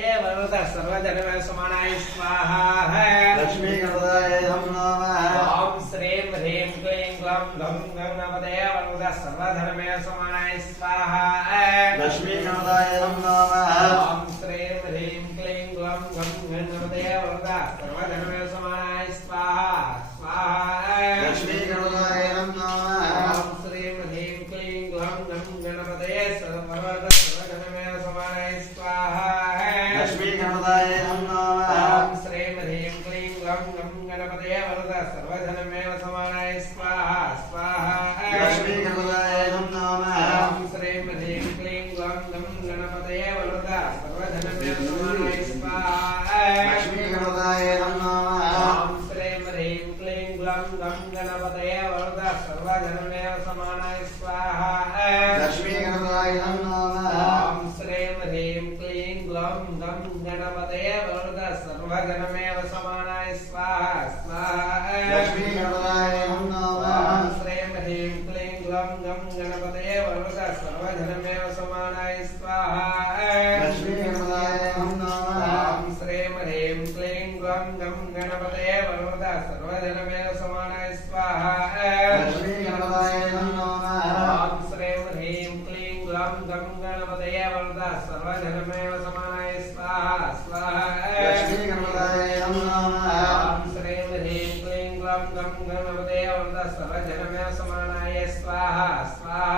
वरद सर्वजनमे समानाय स्वाहा लक्ष्मी गणपतये नमः ओम श्रीं ह्रीं क्लीं ग्लौं गं गणपतये वरद सर्वधनमे समानाय स्वाहा लक्ष्मी गणपतये नमः ओम श्रीं ह्रीं क्लीं ग्लौं गं गणपतये वरद सर्वधनमे समानाय स्वाहा स्वाहा लक्ष्मी गणपतये नमः ओम श्रीं ह्रीं क्लीं ग्लौं गं गणपतये वरद सर्वधनमे समानाय स्वाहा लक्ष्मी गणपतये नमः ओम श्रीं ह्रीं क्लीं ग्लौं गं गणपतये वरद सर्वधनमे समानाय स्वाहा स्वाहा लक्ष्मी गणपतये नमः ओम श्रीं ह्रीं क्लीं ग्लौं गं गणपतये वरद सर्वधनमे समानाय स्वाहा लक्ष्मी गणपतये नमः ओम श्रीं ह्रीं क्लीं ग्लौं गं गणपतये वरद सर्वधनमे समानाय स्वाहा लक्ष्मी गणपतये नमः ओम श्रीं ह्रीं क्लीं ग्लौं गं गणपतये वरद सर्वधनमे समानाय स्वाहा स्वाहा लक्ष्मी गणपतये नमः ओम श्रीं ह्रीं क्लीं ग्लौं गं गणपतये वरद सर्वधनमे समानाय स्वाहा लक्ष्मी गणपतये नमः ओम श्रीं ह्रीं क्लीं ग्लौं गं गणपतये वरद सर्वधनमे समानाय स्वाहा लक्ष्मी गणपतये नमः ओम श्रीं ह्रीं क्लीं ग्लौं गं गणपतये वरद सर्वधनमे समानाय स्वाहा स्वाहा लक्ष्मी गणपतये नमः ओम श्रीं ह्रीं क्लीं ग्लौं गं गणपतये वरद सर्वधनमे समानाय स्वाहा स्वाहा